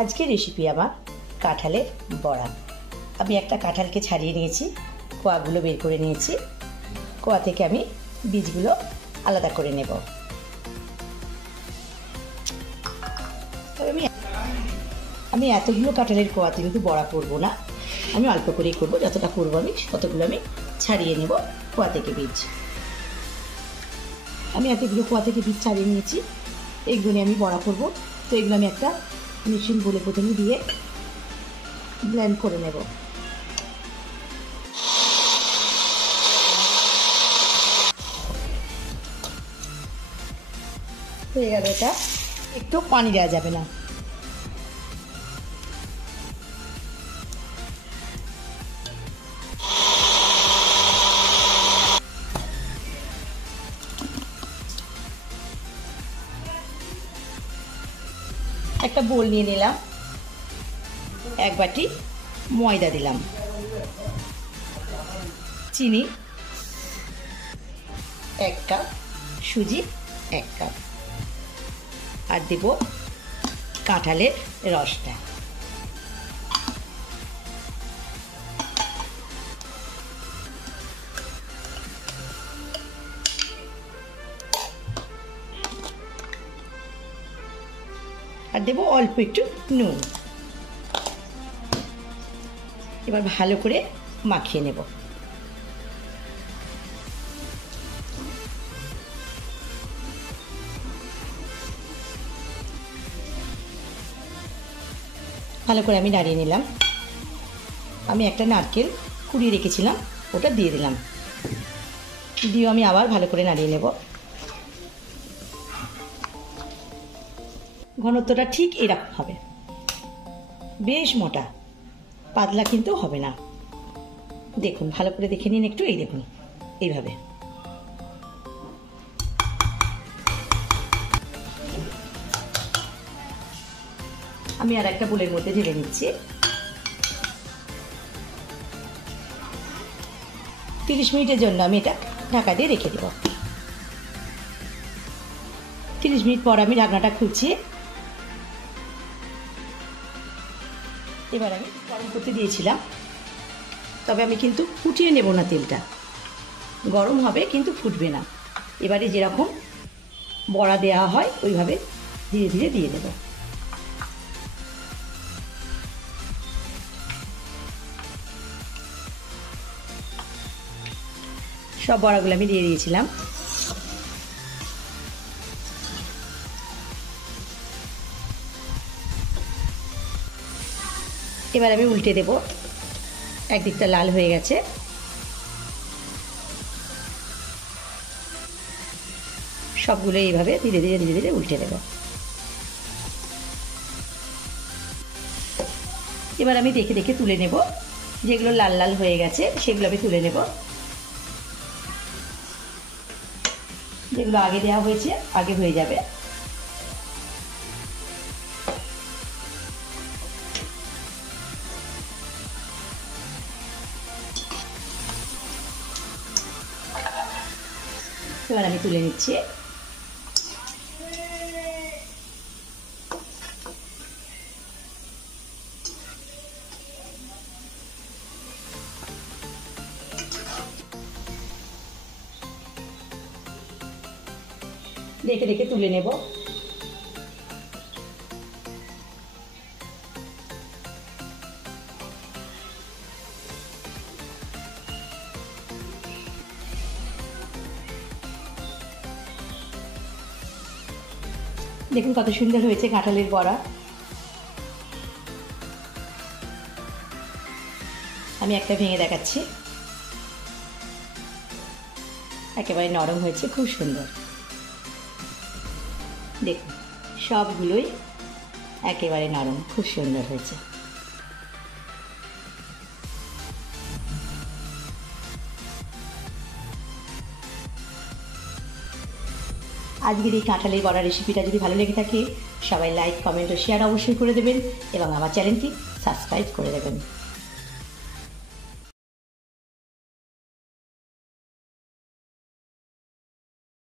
আজকের রেসিপি আমার কাঁঠালের বড়া। আমি একটা কাঁঠালকে ছাড়িয়ে নিয়েছি, কোয়াগুলো বের করে নিয়েছি। কোয়া থেকে আমি বীজগুলো আলাদা করে নেব। তবে আমি এতগুলো কাঁঠালের কোয়াতে কিন্তু বড়া করবো না, আমি অল্প করেই করবো। যতটা করবো আমি ততগুলো আমি ছাড়িয়ে নেব কোয়া থেকে বীজ। আমি এতগুলো কোয়া থেকে বীজ ছাড়িয়ে নিয়েছি, এগুলো নিয়ে আমি বড়া করবো। তো এগুলো আমি একটা মেশিন বলে প্রথমে দিয়ে ব্লেন্ড করে নেব। হয়ে গেল, এটা একটু পানি দেওয়া যাবে না। একটা বোল নিয়ে নিলাম, এক বাটি ময়দা দিলাম, চিনি 1 কাপ, সুজি 1 কাপ, আর দেব কাঁঠালের রসটা। আর দেবো অল্প একটু নুন। এবার ভালো করে মাখিয়ে নেব। ভালো করে আমি নাড়িয়ে নিলাম। আমি একটা নারকেল কুড়িয়ে রেখেছিলাম, ওটা দিয়ে দিলাম। দিয়েও আমি আবার ভালো করে নাড়িয়ে নেব। ঘনত্বটা ঠিক এরকম হবে, বেশ মোটা, পাতলা কিন্তু হবে না। দেখুন, ভালো করে দেখে নিন একটু, এই দেখুন এইভাবে। আমি আর একটা বোলের মধ্যে ঢেলে নিচ্ছি। 30 মিনিটের জন্য আমি এটা ঢাকা দিয়ে রেখে দেব। 30 মিনিট পর আমি ঢাকনাটা খুলছি। এবার আমি গরম করতে দিয়েছিলাম, তবে আমি কিন্তু ফুটিয়ে নেব না, তেলটা গরম হবে কিন্তু ফুটবে না। এবারে যেরকম বড়া দেওয়া হয় ওইভাবে ধীরে ধীরে দিয়ে দেব। সব বড়াগুলো আমি দিয়ে দিয়েছিলাম। এবার আমি উল্টে দেব। একদিকটা লাল হয়ে গেছে, সবগুলো এইভাবে ধীরে ধীরে ধীরে ধীরে উল্টে দেব। এবার আমি দেখে দেখে তুলে নেব। যেগুলো লাল লাল হয়ে গেছে সেগুলো আমি তুলে নেব। যেগুলো আগে দেওয়া হয়েছে আগে হয়ে যাবে। এবার আমি তুলে নিচ্ছি। দেখে দেখে তুলে নেব। দেখুন কত সুন্দর হয়েছে কাঁঠালের বড়া। আমি একটা ভেঙে দেখাচ্ছি। একেবারে নরম হয়েছে, খুব সুন্দর। দেখুন সবগুলোই একেবারে নরম, খুব সুন্দর হয়েছে। আজকের এই কাঁঠালের বড়া রেসিপিটা যদি ভালো লেগে থাকে, সবাই লাইক, কমেন্ট ও শেয়ার অবশ্যই করে দেবেন এবং আমার চ্যানেলটি সাবস্ক্রাইব করে দেবেন।